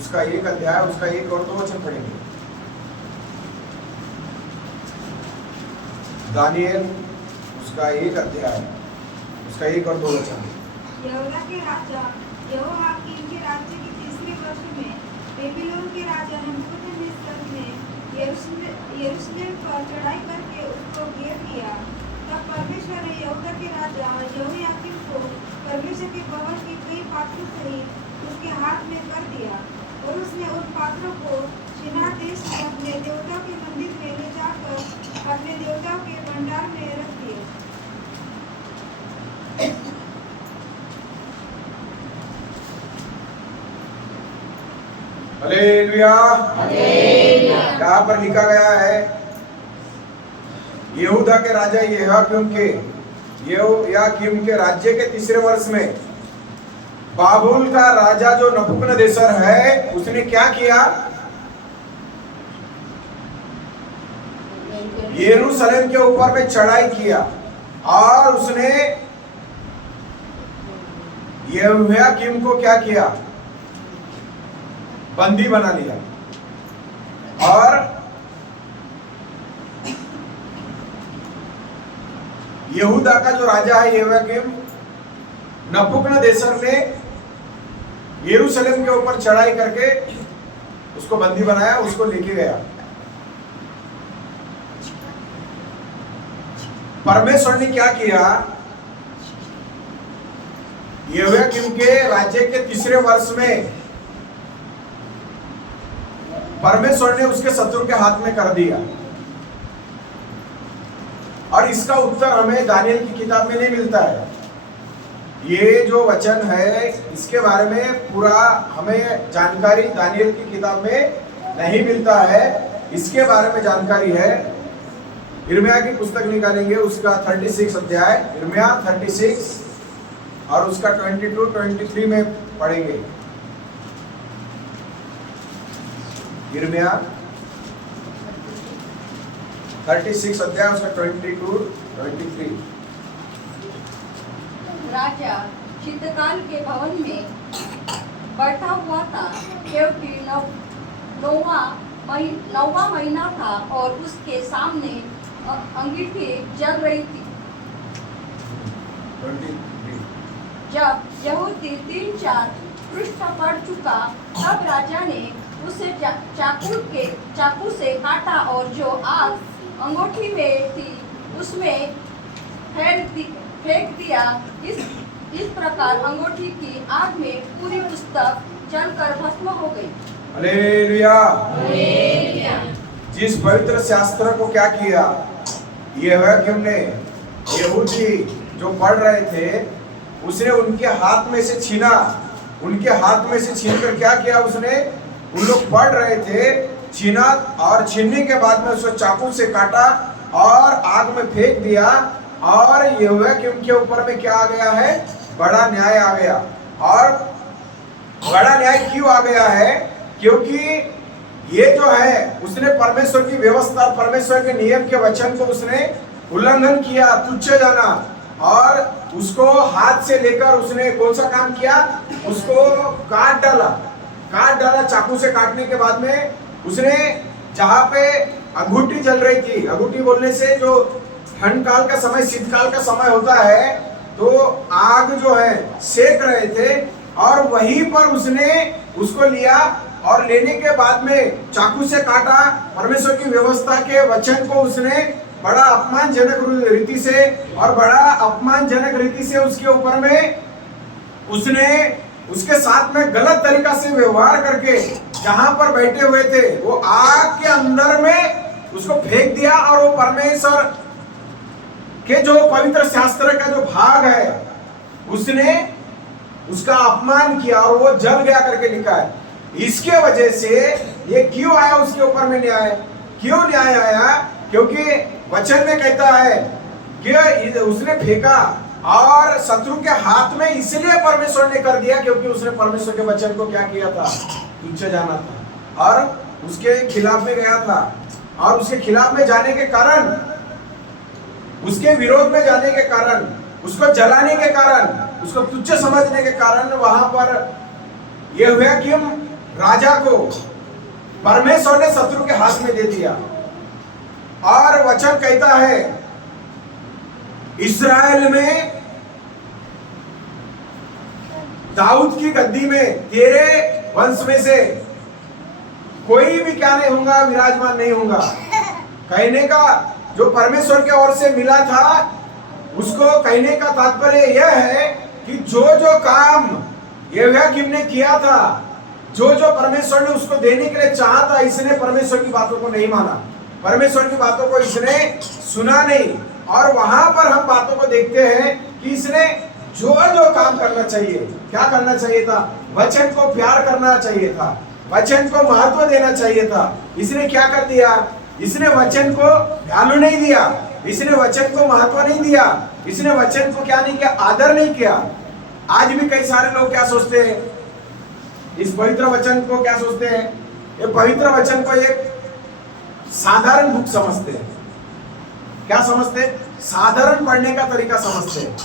उसका 1 अध्याय, उसका 1 और 2 वचन पढ़ेंगे। दानियल उसका 1 अध्याय, उसका 1 और 2 वचन। यहूदा के राजा यहोयाकीम के राज्य के तीसरे वर्ष में बेबीलोन के राजा नबूकदनेस्सर ने यरूशलेम पर चढ़ाई करके उसको घेर लिया। तब परमेश्वर ने यहूदा के राजा यहोयाकीम को परमेश्वर के भवन के कई पात्रों सहित उसके हाथ में कर दिया, और उसने उन पात्रों को शिनार देश में अपने देवताओं के मंदिर में ले जाकर अपने देवताओं के भंडार में रख दिए। हालेलुया। यहाँ पर लिखा गया है यहूदा के राजा यहोयाकीम के राज्य के तीसरे वर्ष में बाबुल का राजा जो नबूकदनेस्सर है, उसने क्या किया? यरूशलेम के ऊपर में चढ़ाई किया और उसने यहोयाकीम को क्या किया? बंदी बना लिया। और यहूदा का जो राजा है यहोयाकीम, नबूकदनेस्सर ने यरूशलेम के ऊपर चढ़ाई करके उसको बंदी बनाया, उसको लेके गया। परमेश्वर ने क्या किया? यहोयाकीम के राज्य के तीसरे वर्ष में परमेश्वर ने उसके शत्रु के हाथ में कर दिया। और इसका उत्तर हमें दानियल की किताब में नहीं मिलता है। ये जो वचन है, इसके बारे में पूरा हमें जानकारी दानियल की किताब में नहीं मिलता है। इसके बारे में जानकारी है, यिर्मयाह की पुस्तक निकालेंगे, उसका 36 अध्याय, यिर्मयाह 36 और उसका 22-23 में पढ़ेंगे। यिर्मयाह 36 अध्याय, उसका 22-23। राजा शीतकाल के भवन में बैठा हुआ था, क्योंकि नौवां महीना था और उसके सामने अंगीठी जल रही थी। 23। जब यहूदी 3-4 पृष्ठ पड़ चुका, तब राजा ने उसे चाकू से काटा और जो आग अंगूठी में थी उसमें फेंक दिया। इस प्रकार अंगूठी की आग में पूरी पुस्तक जलकर भस्म हो गई। हालेलुया। जिस पवित्र शास्त्र को क्या किया यहोयाकीम ने, यहूदी जो पढ़ रहे थे, उसने उनके हाथ में से छीना। उनके हाथ में से छीनकर क्या किया उसने? उन लोग पढ़ रहे थे, छीना और छीनने के बाद में उसको चाकू से काटा और आग में फेंक दिया। और यहोयाकीम के ऊपर में क्या आ गया है? बड़ा न्याय आ गया। और बड़ा न्याय क्यों आ गया है? क्योंकि ये जो है, उसने परमेश्वर की व्यवस्था, परमेश्वर के नियम के वचन को उसने उल्लंघन किया, तुच्छ जाना, और उसको हाथ से लेकर उसने कौन सा काम किया? उसको काट डाला चाकू से। काटने के बाद में उसने जहां पे अंगूठी जल रही थी, अंगूठी बोलने से जो ठंड काल का समय, शीतकाल का समय होता है, तो आग जो है सेक रहे थे, और वहीं पर उसने उसको लिया और लेने के बाद में चाकू से काटा। परमेश्वर की व्यवस्था के वचन को उसने बड़ा अपमानजनक रीति से और बड़ा अपमानजनक रीति से उसके ऊपर में उसने उसके साथ में गलत तरीका से व्यवहार करके जहां पर बैठे हुए थे वो आग के अंदर में उसको फेंक दिया। और वो परमेश्वर के जो पवित्र शास्त्र का जो भाग है, उसने उसका अपमान किया और वो जल गया करके लिखा है। इसके वजह से ये क्यों आया उसके ऊपर में न्याय? क्यों न्याय आया? क्योंकि वचन में कहता है कि उसने फेंका और शत्रु के हाथ में, इसलिए परमेश्वर ने कर दिया क्योंकि उसने परमेश्वर के वचन को क्या किया था? तुच्छ जाना था और उसके खिलाफ में गया था। और उसके खिलाफ में जाने के कारण, उसके विरोध में जाने के कारण, उसको जलाने के कारण, उसको तुच्छ समझने के कारण वहां पर यहोयाकीम राजा को परमेश्वर ने शत्रु के हाथ में दे दिया। और वचन कहता है इस्राएल में दाऊद की गद्दी में तेरे वंश में से कोई भी क्या नहीं होगा, विराजमान नहीं होगा। कहने का जो परमेश्वर के ओर से मिला था, उसको कहने का तात्पर्य यह है कि जो जो काम यहोयाकीम ने किया था, जो जो परमेश्वर ने उसको देने के लिए चाहा था, इसने परमेश्वर की बातों को नहीं माना, परमेश्वर की बातों को इसने सुना नहीं। और वहां पर हम बातों को देखते हैं कि इसने जो जो काम करना चाहिए, क्या करना चाहिए था, वचन को प्यार करना चाहिए था, वचन को महत्व देना चाहिए था, इसने क्या कर दिया, इसने वचन को वैल्यू नहीं दिया, इसने वचन को महत्व नहीं दिया, इसने वचन को क्या नहीं किया, आदर नहीं किया। आज भी कई सारे लोग क्या सोचते हैं, इस पवित्र वचन को क्या सोचते हैं, ये पवित्र वचन को एक साधारण बुक समझते हैं। क्या समझते हैं? साधारण पढ़ने का तरीका समझते हैं,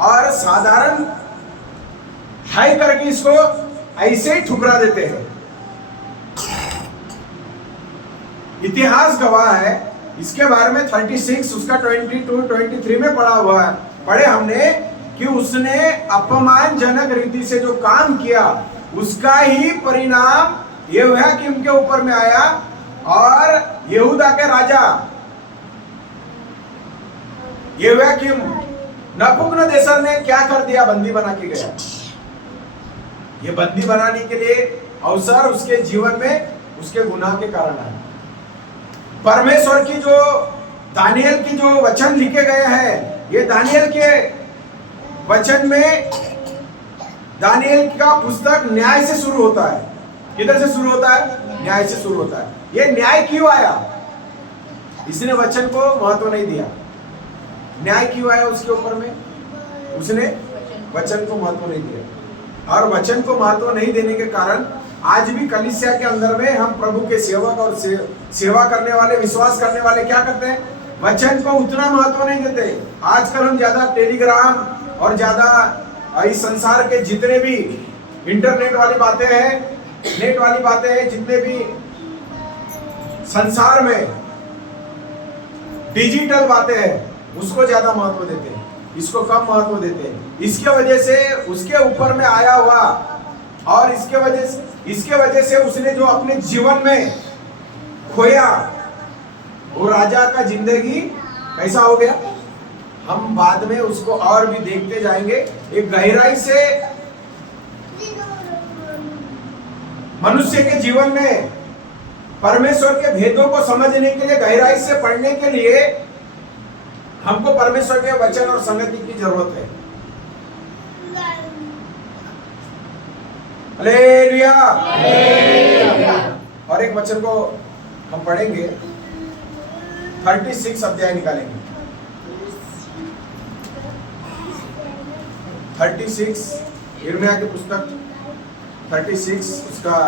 और साधारण है करके इसको ऐसे ही ठुकरा देते हैं। इतिहास गवाह है, इसके बारे में 36 उसका 22-23 में पढ़ा हुआ है, पढ़े हमने कि उसने अपमानजनक रीति से जो काम किया, उसका ही परिणाम यहोयाकीम के ऊपर में आया। और यहूदा के राजा यहोयाकीम नबूकदनेस्सर ने क्या कर दिया, बंदी बना के गया। ये बंदी बनाने के लिए अवसर उसके जीवन में उसके गुनाह के कारण आया। परमेश्वर की जो दानियल की जो वचन लिखे गए हैं, ये दानियल के वचन में, दानियल का पुस्तक न्याय से शुरू होता है। किधर से शुरू होता है? न्याय से शुरू होता है। ये न्याय क्यों आया? इसने वचन को महत्व नहीं दिया। न्याय क्यों आया उसके ऊपर में? उसने वचन को महत्व नहीं दिया। और वचन को महत्व नहीं देने के कारण आज भी कलीसिया के अंदर में हम प्रभु के सेवक और सेवा करने वाले, विश्वास करने वाले क्या करते हैं? वचन को उतना महत्व नहीं देते। आजकल हम ज्यादा टेलीग्राम और ज्यादा इस संसार के जितने भी इंटरनेट वाली बातें हैं, नेट वाली बातें हैं, जितने भी संसार में डिजिटल बातें हैं, उसको ज्यादा महत्व देते हैं, इसको कम महत्व देते हैं। इसके वजह से उसके ऊपर में आया हुआ, और इसके वजह से उसने जो अपने जीवन में खोया, वो राजा का जिंदगी कैसा हो गया, हम बाद में उसको और भी देखते जाएंगे। एक गहराई से मनुष्य के जीवन में परमेश्वर के भेदों को समझने के लिए, गहराई से पढ़ने के लिए हमको परमेश्वर के वचन और संगति की जरूरत है। हालेलुया। और एक वचन को हम पढ़ेंगे, 36 अध्याय निकालेंगे। 36 यिर्मयाह की पुस्तक 36 उसका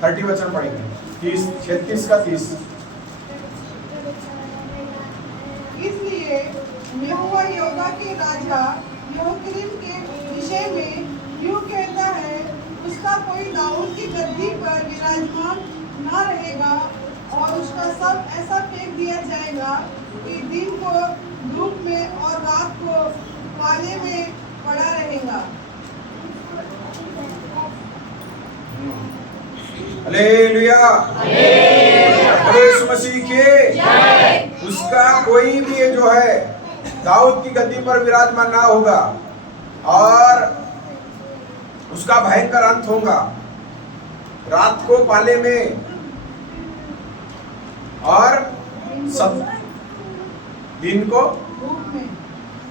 30 वचन पढ़ेंगे, 36 का 30। इसलिए यहोवा यहूदा के राजा यहोयाकीम के विषय में यूं कहता है, उसका कोई दाऊद की गद्दी पर विराजमान न रहेगा, और उसका सब ऐसा फेंक दिया जाएगा कि दिन को धूप में और रात को पाले में पड़ा रहेगा। हालेलुया। यीशु मसीह के उसका कोई भी ये जो है दाऊद की गद्दी पर विराजमान ना होगा, और उसका भयंकर अंत होगा। रात को पाले में और सब दिन को धूप में,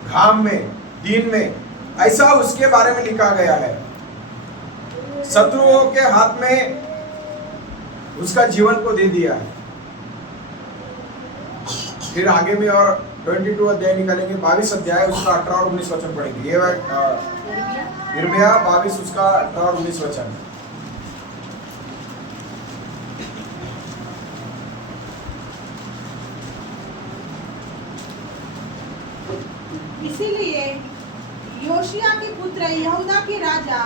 घाम में, दिन में, ऐसा उसके बारे में लिखा गया है। शत्रुओं के हाथ में उसका जीवन को दे दिया है। फिर आगे में और 22 अध्याय निकालेंगे, 22 अध्याय उसका 18 और 19 वचन पढ़ेंगे। ये यिर्मयाह 22 उसका 18 और 19 वचन। इसीलिए योशिय्याह के पुत्र यहूदा के राजा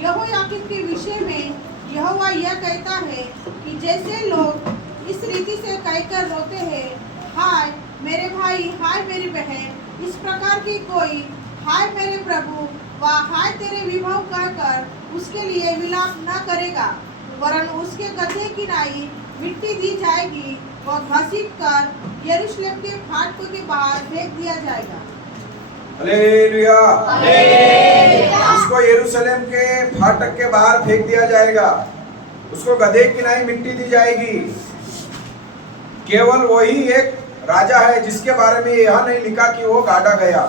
यहोयाकीम के विषय में यहोवा यह कहता है कि जैसे लोग इस रीति से कहकर रोते हैं, हाय मेरे भाई, हाय मेरी बहन, इस प्रकार की कोई हाय मेरे प्रभु व हाय तेरे विभव कहकर उसके लिए विलाप न करेगा, वरन उसके गड्ढे की नाई मिट्टी दी जाएगी और घसीट कर यरूशलेम के फाटकों के बाहर फेंक दिया जाएगा। हालेलुया। उसको यरूशलेम के फाटक के बाहर फेंक दिया जाएगा, उसको गधे की नाई मिट्टी दी जाएगी। केवल वही एक राजा है जिसके बारे में यह नहीं लिखा कि वो काटा गया,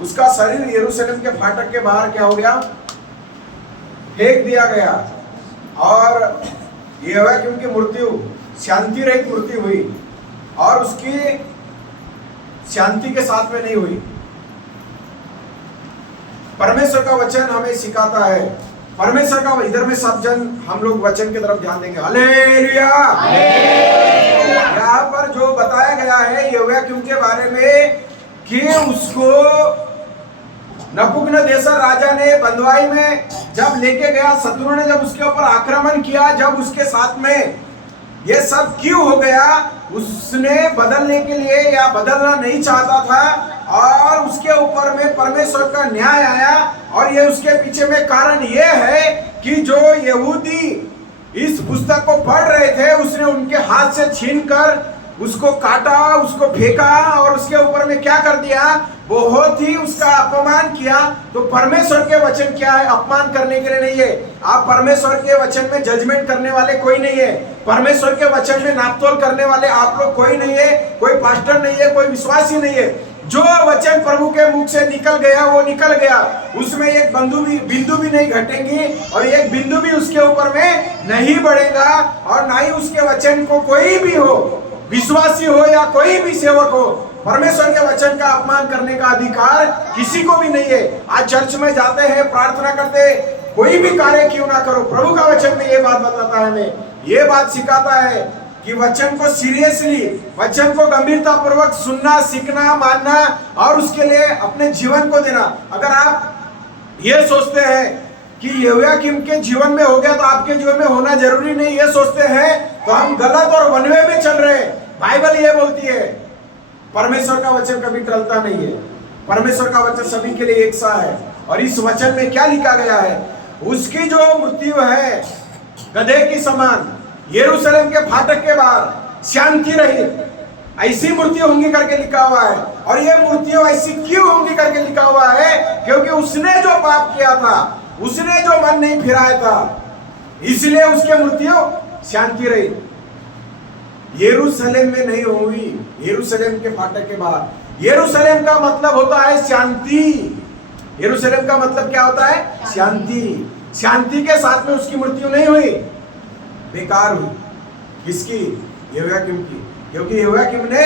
उसका शरीर यरूशलेम के फाटक के बाहर क्या हो गया, फेंक दिया गया। और यहोयाकीम की मृत्यु शांति रहित मृत्यु हुई और उसकी शांति के साथ में नहीं हुई। परमेश्वर का वचन हमें सिखाता है, परमेश्वर का, इधर में सब जन हम लोग वचन की तरफ ध्यान देंगे। हालेलुया। यहाँ पर जो बताया गया है यहोयाकीम के बारे में कि उसको नबूकदनेस्सर राजा ने बंदवाई में जब लेके गया, शत्रु ने जब उसके ऊपर आक्रमण किया, जब उसके साथ में ये सब क्यों हो गया, उसने बदलने के लिए या बदलना नहीं चाहता था और उसके ऊपर में परमेश्वर का न्याय आया। और ये उसके पीछे में कारण ये है कि जो यहूदी इस पुस्तक को पढ़ रहे थे, उसने उनके हाथ से छीनकर उसको काटा, उसको फेंका और उसके ऊपर में क्या कर दिया, बहुत ही उसका अपमान किया। तो परमेश्वर के वचन क्या है, अपमान करने के लिए नहीं है। आप परमेश्वर के वचन में जजमेंट करने वाले कोई नहीं है, परमेश्वर के वचन में नापतोल करने वाले आप लोग कोई नहीं है, कोई पास्टर नहीं है, कोई विश्वासी नहीं है। जो वचन प्रभु के मुख से निकल गया वो निकल गया, उसमें एक बिंदु भी नहीं घटेंगी और एक बिंदु भी उसके ऊपर में नहीं बढ़ेगा। और ना ही उसके वचन को कोई भी हो, विश्वासी हो या कोई भी सेवक हो, परमेश्वर के वचन का अपमान करने का अधिकार किसी को भी नहीं है। आज चर्च में जाते हैं, प्रार्थना करते, कोई भी कार्य क्यों ना करो, प्रभु का वचन में ये बात बताता है, हमें ये बात सिखाता है कि वचन को सीरियसली, वचन को गंभीरता पूर्वक सुनना, सीखना, मानना और उसके लिए अपने जीवन को देना। अगर आप ये सोचते हैं कि यहोयाकीम के जीवन में हो गया तो आपके जीवन में होना जरूरी नहीं, ये सोचते हैं तो हम गलत और वनवे में चल रहे हैं। बाइबल ये बोलती है, परमेश्वर का वचन कभी टलता नहीं है, परमेश्वर का वचन सभी के लिए एक सा है। और इस वचन में क्या लिखा गया है, उसकी जो मृत्यु है गधे की समान यरूशलेम के फाटक के बाहर शांति रही, ऐसी मृत्यु होंगी करके लिखा हुआ है। और ये मृत्यु ऐसी क्यों होंगी करके लिखा हुआ है, क्योंकि उसने जो पाप किया था, उसने जो मन नहीं फिराया था, इसलिए उसकी मृत्यु शांति रही। यरूशलेम में नहीं हुई, यरूशलेम के फाटक के बाहर। यरूशलेम का मतलब होता है शांति, यरूशलेम का मतलब क्या होता है, शांति। शांति के साथ में उसकी मृत्यु नहीं हुई, बेकार हुई। किसकी, यहोयाकीम की। क्योंकि यहोयाकीम ने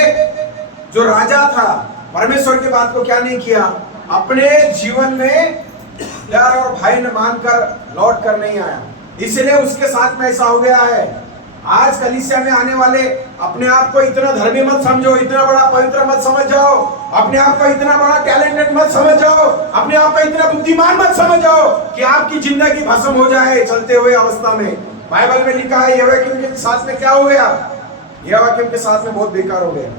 जो राजा था, परमेश्वर की बात को क्या नहीं किया, अपने जीवन में प्यार और भाई ने मानकर लौट कर नहीं आया, इसलिए उसके साथ में ऐसा हो गया है। आज कलीसिया में आने वाले अपने आप को इतना धर्मी मत समझो, इतना बड़ा पवित्र मत समझ जाओ, अपने आप को इतना बड़ा टैलेंटेड मत समझ जाओ, अपने आप को इतना बुद्धिमान मत समझ जाओ कि आपकी जिंदगी भस्म हो जाए चलते हुए अवस्था में। बाइबल में लिखा है यहोयाकीम के साथ में क्या हो गया, यहोयाकीम के साथ में बहुत बेकार हो गया।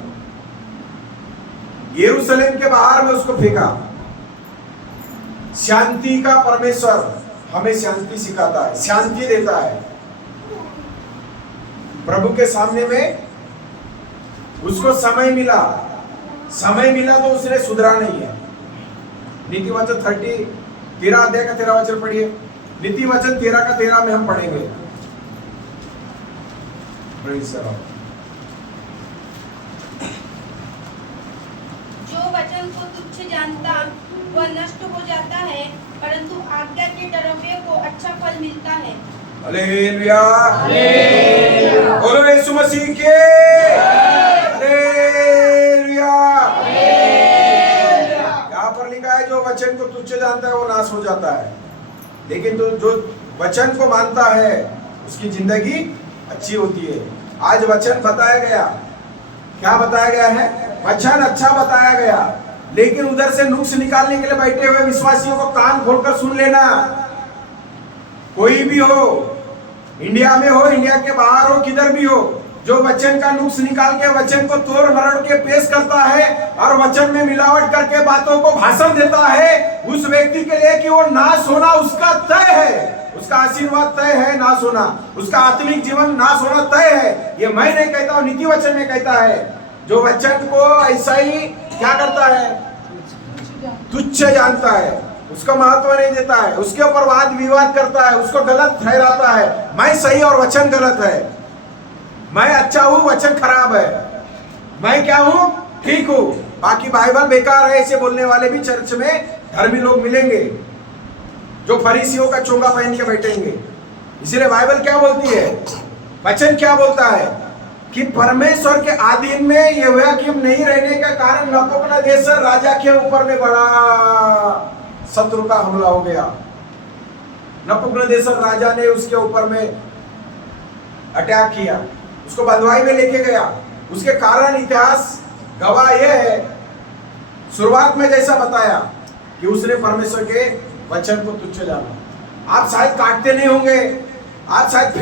यरूशलेम के बाहर में उसको फेंका। शांति का परमेश्वर हमें शांति सिखाता है, शांति देता है। प्रभु के सामने में उसको समय मिला तो उसने सुधरा नहीं है। नीति वचन 13 अध्याय का 13 वचन पढ़िए। नीति वचन 13 का 13 में हम पढ़ेंगे। जो वचन को तुच्छ जानता वह नष्ट हो जाता है, परंतु आज्ञा के डरवे को अच्छा फल मिलता है। हालेलुया, बोलो यीशु मसीह के हालेलुया। यहाँ पर लिखा है जो वचन को तुच्छ जानता है वो नाश हो जाता है, लेकिन तो जो वचन को मानता है उसकी जिंदगी अच्छी होती है। आज वचन बताया गया, क्या बताया गया है, वचन अच्छा बताया गया, लेकिन उधर से नुक्स निकालने के लिए बैठे हुए विश्वासियों को कान खोलकर सुन लेना। कोई भी हो, इंडिया में हो, इंडिया के बाहर हो, किधर भी हो, जो वचन का नुक्स निकाल के वचन को तोड़ मरोड़ के पेश करता है और वचन में मिलावट करके बातों को भाषण देता है, उस व्यक्ति के लिए कि वो नाश होना उसका तय है, उसका आशीर्वाद तय है, नाश होना, उसका आत्मिक जीवन नाश होना तय है। ये मैं नहीं कहता हूं, नीति वचन में कहता है। जो वचन को ऐसा ही क्या करता है, तुच्छ जानता है, उसका महत्व नहीं देता है, उसके ऊपर वाद विवाद करता है, उसको गलत ठहराता है, मैं सही और वचन गलत है, मैं अच्छा हूं वचन खराब है, मैं क्या हूं ठीक हूं, बाकी बाइबल बेकार है, ऐसे बोलने वाले भी चर्च में धर्मी लोग मिलेंगे जो फरीसियों का चोंगा पहन के बैठेंगे। इसलिए बाइबल क्या बोलती है, वचन क्या बोलता है कि परमेश्वर के अधीन में यहोयाकीम नहीं रहने का कारण नबूकदनेस्सर राजा के ऊपर में बड़ा शत्रु का हमला हो गया। नबूकदनेस्सर राजा ने उसके ऊपर में अटैक किया, उसको बंधुआई में लेके गया। उसके कारण इतिहास गवाह यह है, शुरुआत में जैसा बताया कि उसने परमेश्वर के वचन को तुच्छ जाना। आप शायद काटते नहीं होंगे, आप शायद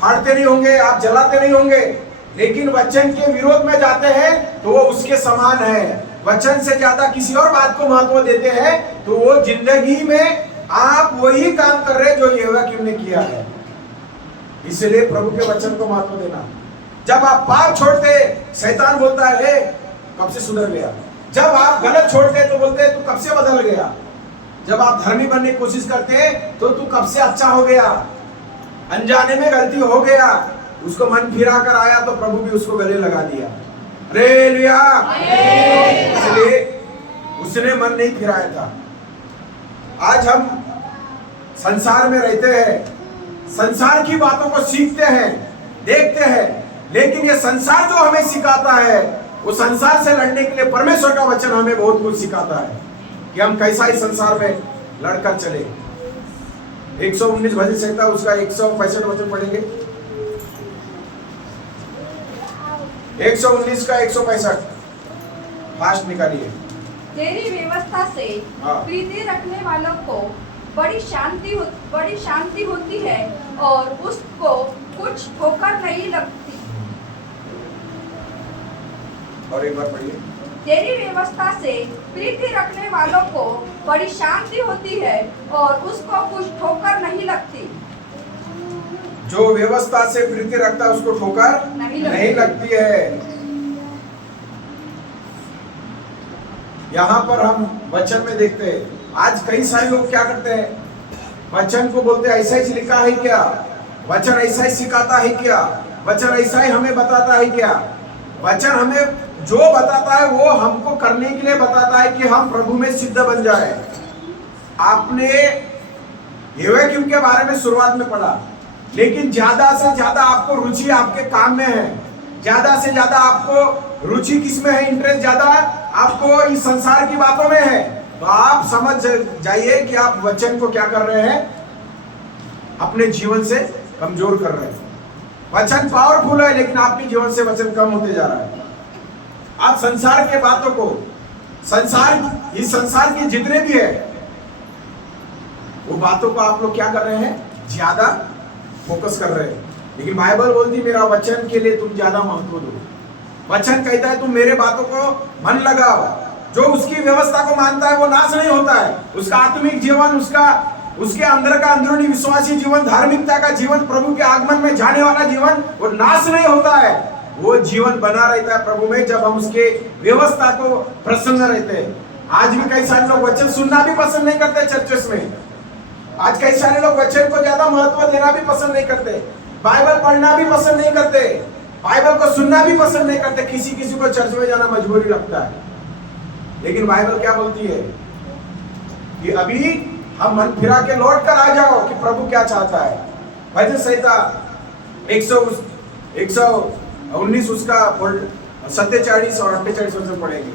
फाड़ते नहीं होंगे, आप जलाते नहीं होंगे, लेकिन वचन के विरोध में जाते हैं तो वो उसके समान है। वचन से ज्यादा किसी और बात को महत्व देते हैं तो वो जिंदगी में आप वही काम कर रहे जो यहोयाकीम ने किया है। इसलिए प्रभु के वचन को महत्व देना। जब आप पाप छोड़ते, शैतान बोलता है कब से सुधर गया। जब आप गलत छोड़ते तो बोलते तू कब से बदल गया। जब आप धर्मी बनने की कोशिश करते तो तू कब से अच्छा हो गया। अनजाने में गलती हो गया, उसको मन फिरा कर आया तो प्रभु भी उसको गले लगा दिया। हालेलुया। इसलिए उसने मन नहीं फिराया था। आज हम संसार में रहते हैं, संसार की बातों को सीखते हैं, देखते हैं, लेकिन ये संसार जो हमें सिखाता है वो संसार से लड़ने के लिए परमेश्वर का वचन हमें बहुत कुछ सिखाता है कि हम कैसा इस संसार में लड़कर चले। 119 भजन संहिता उसका 165 वचन पढ़ेंगे। 119 का 165 फास्ट निकालिए। तेरी व्यवस्था से प्रीति रखने वालों को बड़ी शांति होती है और उसको कुछ ठोकर नहीं लगती। और एक बार पढ़िए। तेरी व्यवस्था से प्रीति रखने वालों को बड़ी शांति होती है और उसको कुछ ठोकर नहीं लगती। जो व्यवस्था से प्रीति रखता है उसको ठोकर नहीं लगती है। यहाँ पर हम वचन में देखते हैं, आज कई सारे लोग क्या करते हैं, वचन को बोलते हैं ऐसा ही लिखा है क्या, वचन ऐसा ही सिखाता है क्या, वचन ऐसा ही हमें बताता है क्या। वचन हमें जो बताता है वो हमको करने के लिए बताता है कि हम प्रभु में सिद्ध बन जाए। आपने यहोयाकीम के बारे में शुरुआत में पढ़ा, लेकिन ज्यादा से ज्यादा आपको रुचि आपके काम में है, ज्यादा से ज्यादा आपको रुचि किस में है, इंटरेस्ट ज्यादा आपको इस संसार की बातों में है, तो आप समझ जाइए कि आप वचन को क्या कर रहे हैं, अपने जीवन से कमजोर कर रहे हैं। वचन पावरफुल है लेकिन आपके जीवन से वचन कम होते जा रहा है। आप संसार के बातों को, इस संसार के जितने भी है वो बातों को आप लोग क्या कर रहे हैं, ज्यादा फोकस कर रहे हैं। लेकिन बाइबल बोलती मेरा वचन के लिए तुम ज्यादा महत्व दो। वचन कहता है तुम मेरे बातों को मन लगाओ। जो उसकी व्यवस्था को मानता है वो नाश नहीं होता है। उसका आत्मिक जीवन, उसके अंदर का अंदरूनी विश्वासी जीवन, धार्मिकता का जीवन, प्रभु के आगमन में जाने वाला जीवन, वो नाश नहीं होता है। वो जीवन बना रहता है प्रभु में जब हम उसके व्यवस्था को प्रसन्न रहते हैं। आज भी कई सारे लोग वचन सुनना भी पसंद नहीं करते चर्चेस में। आज कई सारे लोग वचन को ज्यादा महत्व देना भी पसंद नहीं करते, बाइबल पढ़ना भी पसंद नहीं करते, बाइबल को सुनना भी पसंद नहीं करते। किसी को चर्च में जाना मजबूरी लगता है। लेकिन बाइबल क्या बोलती है कि अभी हम मन फिरा के लौट कर आ जाओ कि प्रभु क्या चाहता है। भजन संहिता 119 उसका 47 और 48 वचन पढ़ेंगे।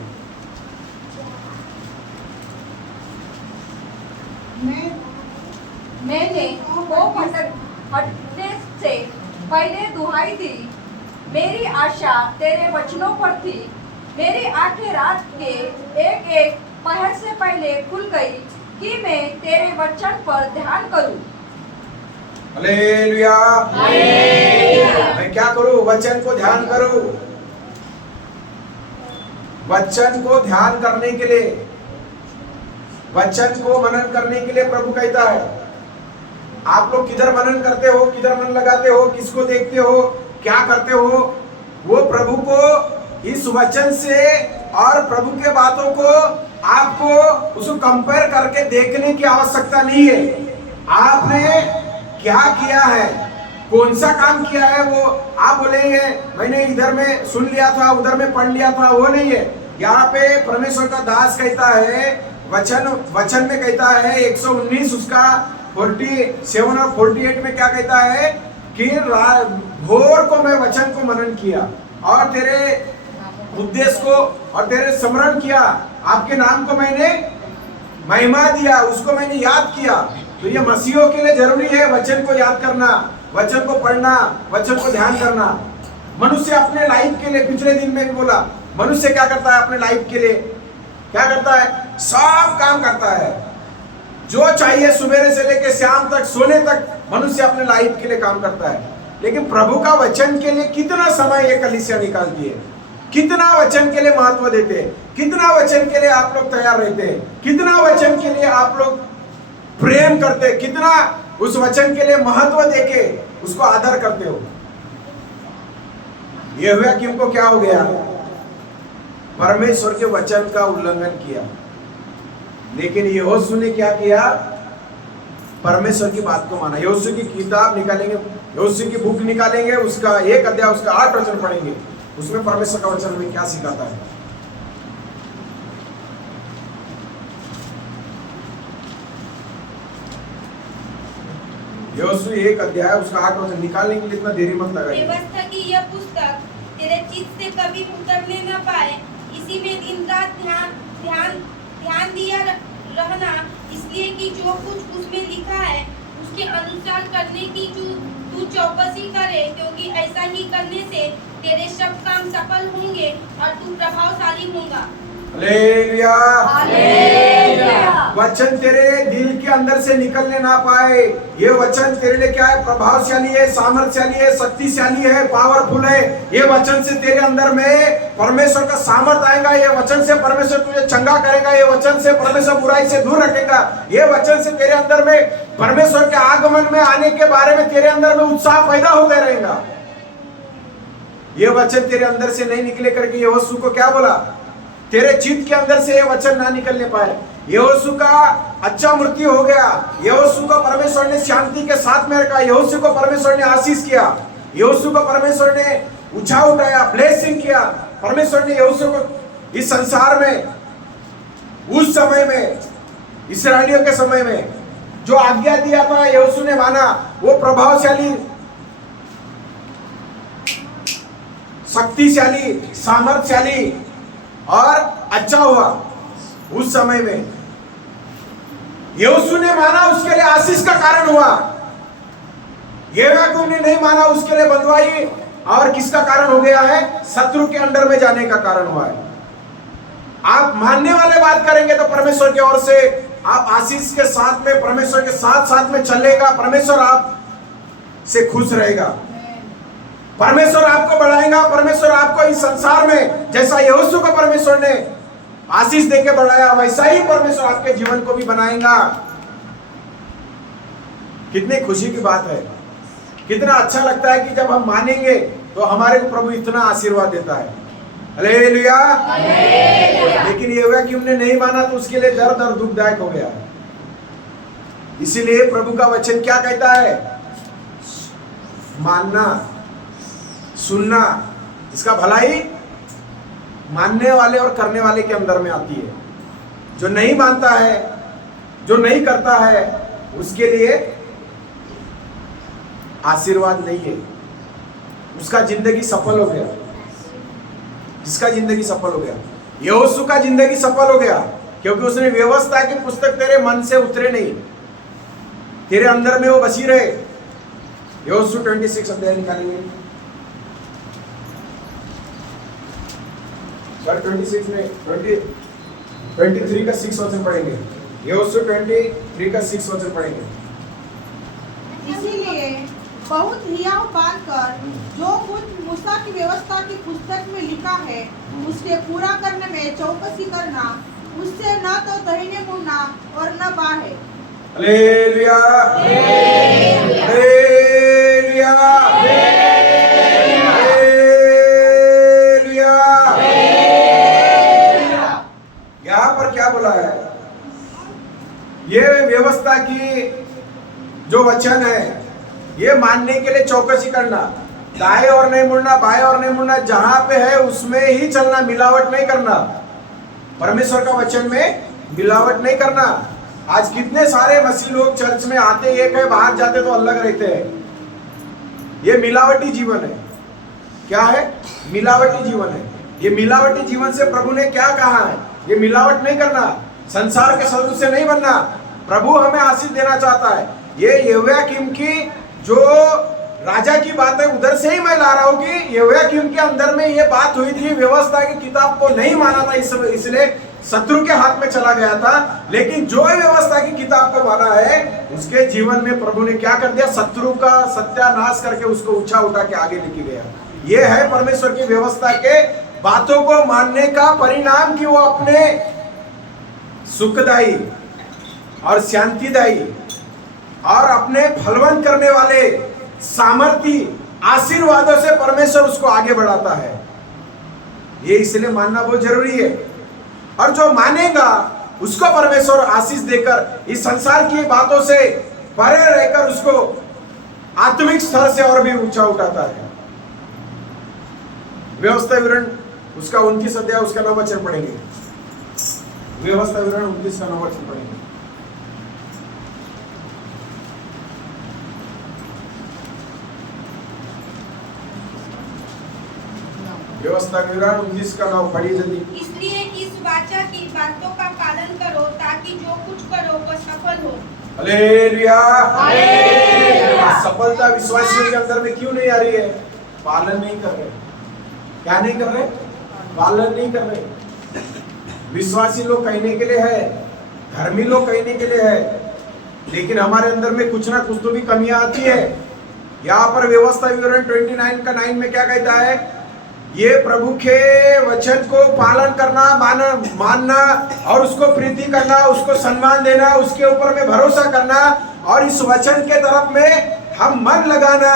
मैंने कोप हटने से पहले दुहाई दी, मेरी आशा तेरे वचनों पर थी। मेरी आंखें रात के एक एक पहर से पहले खुल गई कि मैं तेरे वचन पर ध्यान करूं। हालेलुया। मैं क्या करूं? वचन को ध्यान करूं। वचन को ध्यान करने के लिए, वचन को मनन करने के लिए प्रभु कहता है। आप लोग किधर मनन करते हो, किधर मन लगाते हो, किसको देखते हो, क्या करते हो, वो प्रभु को इस वचन से और प्रभु के बातों को आपको उसको कंपेयर करके देखने की आवश्यकता नहीं है। आपने क्या किया है, कौन सा काम किया है, वो आप बोलेंगे मैंने इधर में सुन लिया था, उधर में पढ़ लिया था, वो नहीं है। यहाँ पे परमेश्वर का दास कहता है, वचन में कहता है 119 उसका 47 और 48 में क्या कहता है कि भोर को मैं वचन को मनन किया और तेरे उद्देश्य को और तेरे स्मरण किया, आपके नाम को मैंने महिमा दिया, उसको मैंने याद किया। तो ये मसीहों के लिए जरूरी है वचन को याद करना, वचन को पढ़ना, वचन को ध्यान करना। मनुष्य अपने लाइफ के लिए, पिछले दिन में भी बोला, मनुष्य क्या करता है अपने लाइफ के लिए, क्या करता है, सब काम करता है, जो चाहिए सुबह से लेकर शाम तक, सोने तक मनुष्य अपने लाइफ के लिए काम करता है। लेकिन प्रभु का वचन के लिए कितना समय ये कलीसिया निकालती है, कितना वचन के लिए महत्व देते हैं, कितना वचन के लिए आप लोग तैयार रहते हैं, कितना वचन के लिए आप लोग प्रेम करते हैं, कितना उस वचन के लिए महत्व देके उसको आदर करते हो। ये हुआ कि उनको क्या हो गया, परमेश्वर के वचन का उल्लंघन किया। लेकिन यहोशू ने क्या किया, परमेश्वर की बात को माना। यहोशू की किताब निकालेंगे, यहोशू की बुक निकालेंगे, उसका 1 अध्याय उसका 8 वचन पढ़ेंगे, उसमें परमेश्वर का वचन हमें क्या सिखाता है। यहोशू 1 अध्याय उसका 8 वचन निकालने के लिए इतना देरी मत लगाइए। व्यवस्था की यह पुस्तक तेरे चित्त से कभी उतरने न पाए, इसी में दिन रात ध्यान दिया रहना, इसलिए कि जो कुछ उसमें लिखा है उसके अनुसार करने की तू चौकसी करे, क्योंकि ऐसा ही करने से तेरे सब काम सफल होंगे और तू प्रभावशाली होगा। हालेलुया। हालेलुया। वचन तेरे दिल के अंदर से निकलने ना पाए, ये वचन तेरे लिए क्या है, प्रभावशाली है, सामर्थ्यशाली है, शक्तिशाली है, पावरफुल है। ये वचन से तेरे अंदर में परमेश्वर का सामर्थ्य आएगा, ये वचन से परमेश्वर तुझे चंगा करेगा, ये वचन से परमेश्वर बुराई से दूर रखेगा, ये वचन से तेरे अंदर में परमेश्वर के आगमन में आने के बारे में तेरे अंदर में उत्साह पैदा होता रहेगा। ये वचन तेरे अंदर से नहीं निकले करके यहोशू को क्या बोला, तेरे चित्त के अंदर से ये वचन ना निकलने पाए। यहोशू का अच्छा मृत्यु हो गया, यहोशू को परमेश्वर ने शांति के साथ में रखा, यहोशू को परमेश्वर ने आशीष किया, यहोशू को परमेश्वर ने उठा उठाया, ब्लेसिंग किया। परमेश्वर ने यहोशू को इस संसार में, उस समय में, इस्राएलियों के समय में जो आज्ञा दिया था यहोशू ने माना, वो प्रभावशाली, शक्तिशाली, सामर्थ्यशाली और अच्छा हुआ। उस समय में यहोशू ने माना, उसके लिए आशीष का कारण हुआ। यहोयाकीम ने नहीं माना, उसके लिए बंधुआई और किसका कारण हो गया है, शत्रु के अंडर में जाने का कारण हुआ है। आप मानने वाले बात करेंगे तो परमेश्वर की ओर से आप आशीष के साथ में, परमेश्वर के साथ साथ में चलेगा, परमेश्वर आप से खुश रहेगा, परमेश्वर आपको बढ़ाएगा, परमेश्वर आपको इस संसार में जैसा यहोशू को परमेश्वर ने आशीष देके बढ़ाया, वैसा ही परमेश्वर आपके जीवन को भी बनाएगा। कितनी खुशी की बात है, कितना अच्छा लगता है कि जब हम मानेंगे तो हमारे को प्रभु इतना आशीर्वाद देता है। हालेलुया। लेकिन ये हुआ कि उन्होंने नहीं माना तो उसके लिए दर्द और दुखदायक हो गया। इसीलिए प्रभु का वचन क्या कहता है, मानना, सुनना, इसका भलाई मानने वाले और करने वाले के अंदर में आती है। जो नहीं मानता है, जो नहीं करता है, उसके लिए आशीर्वाद नहीं है, उसका जिंदगी सफल हो गया। जिसका जिंदगी सफल हो गया, यहोशू का जिंदगी सफल हो गया, क्योंकि उसने व्यवस्था की पुस्तक तेरे मन से उतरे नहीं, तेरे अंदर में वो बसी रहे। यहोशू 26 अध्याय निकालेंगे, 26 में 23 का 6 वचन पढ़ेंगे। यहोशू 23 का 6 वचन पढ़ेंगे। इसीलिए बहुत हियाव मानकर जो कुछ मूसा की व्यवस्था की पुस्तक में लिखा है उसके पूरा करने में चौकसी करना, उससे न तो दाहिने मुड़ना और न बाएं। Hallelujah, hallelujah, hallelujah. यहाँ पर क्या बोला है? ये व्यवस्था की जो वचन है ये मानने के लिए चौकसी करना, दाएं और नहीं मुड़ना, बाएं और नहीं मुड़ना, जहां पे है उसमें ही चलना, मिलावट नहीं करना। परमेश्वर का वचन में मिलावट नहीं करना। आज कितने सारे मसीह लोग चर्च में आते एक है, बाहर जाते तो अलग रहते हैं। ये मिलावटी जीवन है। क्या है? मिलावटी जीवन है। ये मिलावटी जीवन से प्रभु ने क्या कहा है? ये मिलावट नहीं करना, संसार के सदृश से नहीं बनना। प्रभु हमें आशीष देना चाहता है। ये यहोयाकीम की जो राजा की बात है उधर से ही मैं ला रहा हूं कि यहोयाकीम के अंदर में ये बात हुई थी, व्यवस्था की किताब को नहीं माना था, इसलिए शत्रु के हाथ में चला गया था। लेकिन जो व्यवस्था की किताब को माना है उसके जीवन में प्रभु ने क्या कर दिया? शत्रु का सत्यानाश करके उसको ऊंचा उठा के आगे लेके गया। ये है परमेश्वर की व्यवस्था के बातों को मानने का परिणाम कि वो अपने सुखदायी और शांतिदायी और अपने फलवंत करने वाले सामर्थी आशीर्वादों से परमेश्वर उसको आगे बढ़ाता है। ये इसलिए मानना बहुत जरूरी है। और जो मानेगा उसको परमेश्वर आशीष देकर इस संसार की बातों से परे रहकर उसको आत्मिक स्तर से और भी ऊंचा उठाता है। व्यवस्था विवरण उसका 29 अध्याय उसका 9 वचन पढ़ेंगे। व्यवस्था विवरण 29 का 9 वचन पढ़ेंगे। व्यवस्था विवरण 29 का 9 पढ़िए जल्दी। इसलिए इस वाचा की बातों का पालन करो ताकि जो कुछ करो वह सफल हो। Hallelujah, hallelujah. सफलता विश्वासियों के अंदर में क्यों नहीं आ रही है? पालन नहीं कर रहे। क्या नहीं कर रहे? पालन नहीं कर रहे। विश्वासी लोग कहने के लिए है, धर्मी लोग कहने के लिए है, लेकिन हमारे अंदर में कुछ ना कुछ तो भी कमियां आती है। यहाँ पर व्यवस्था विवरण 29 का 9 में क्या कहता है? ये प्रभु के वचन को पालन करना, मानना और उसको प्रीति करना, उसको सम्मान देना, उसके ऊपर में भरोसा करना और इस वचन के तरफ में हम मन लगाना,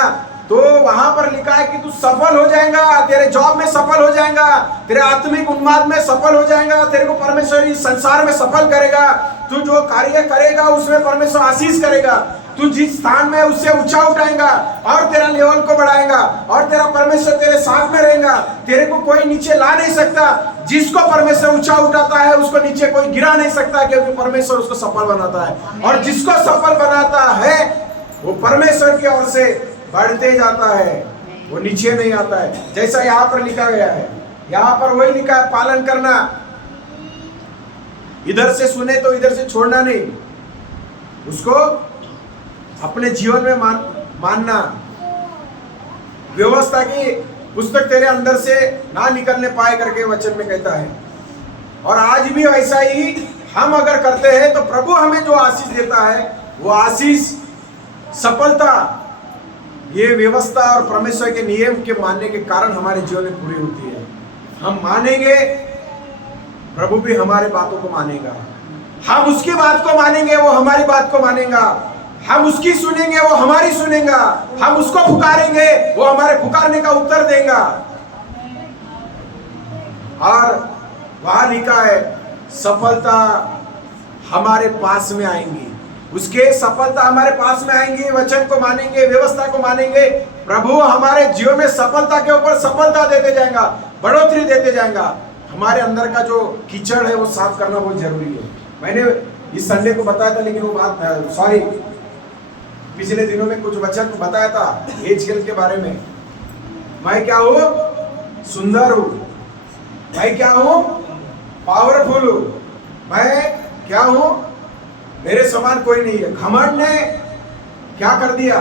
तो वहां पर लिखा है कि तू सफल हो जाएगा, तेरे जॉब में सफल हो जाएगा, तेरे आत्मिक उन्माद में सफल हो जाएगा, तेरे को परमेश्वर इस संसार में सफल करेगा। तू जो कार्य करेगा उसमें परमेश्वर आशीष करेगा। तू जिस स्थान में उससे ऊंचा उठाएगा और तेरा लेवल को बढ़ाएगा और तेरा परमेश्वर तेरे साथ में रहेगा। तेरे को कोई नीचे ला नहीं सकता। जिसको परमेश्वर ऊंचा उठाता है उसको नीचे कोई गिरा नहीं सकता, क्योंकि परमेश्वर उसको सफल बनाता है। और जिसको सफल बनाता है वो परमेश्वर की ओर से बढ़ते जाता है, वो नीचे नहीं आता है। जैसा यहाँ पर लिखा गया है, यहाँ पर वही लिखा है, पालन करना। इधर से सुने तो इधर से छोड़ना नहीं, उसको अपने जीवन में मानना। व्यवस्था की पुस्तक तेरे अंदर से ना निकलने पाए करके वचन में कहता है। और आज भी वैसा ही हम अगर करते हैं तो प्रभु हमें जो आशीष देता है वो आशीष, सफलता, ये व्यवस्था और परमेश्वर के नियम के मानने के कारण हमारे जीवन में पूरी होती है। हम मानेंगे, प्रभु भी हमारे बातों को मानेगा। हम उसकी बात को मानेंगे, वो हमारी बात को मानेगा। हम उसकी सुनेंगे, वो हमारी सुनेगा। हम उसको पुकारेंगे, वो हमारे पुकारने का उत्तर देगा। और वहां लिखा है सफलता हमारे पास में आएंगी, उसके सफलता हमारे पास में आएंगी। वचन को मानेंगे, व्यवस्था को मानेंगे, प्रभु हमारे जीवन में सफलता के ऊपर सफलता देते जाएगा, बढ़ोतरी देते जाएगा। हमारे अंदर का जो कीचड़ है वो साफ करना बहुत जरूरी है। मैंने इस संडे को बताया था, लेकिन वो बात पिछले दिनों में कुछ वचन बताया था एजकेल के बारे में। मैं क्या हूँ? सुंदर हूँ। मैं क्या हूँ? पावरफुल हूँ। मैं क्या हूँ? मेरे समान कोई नहीं है। घमंड ने क्या कर दिया?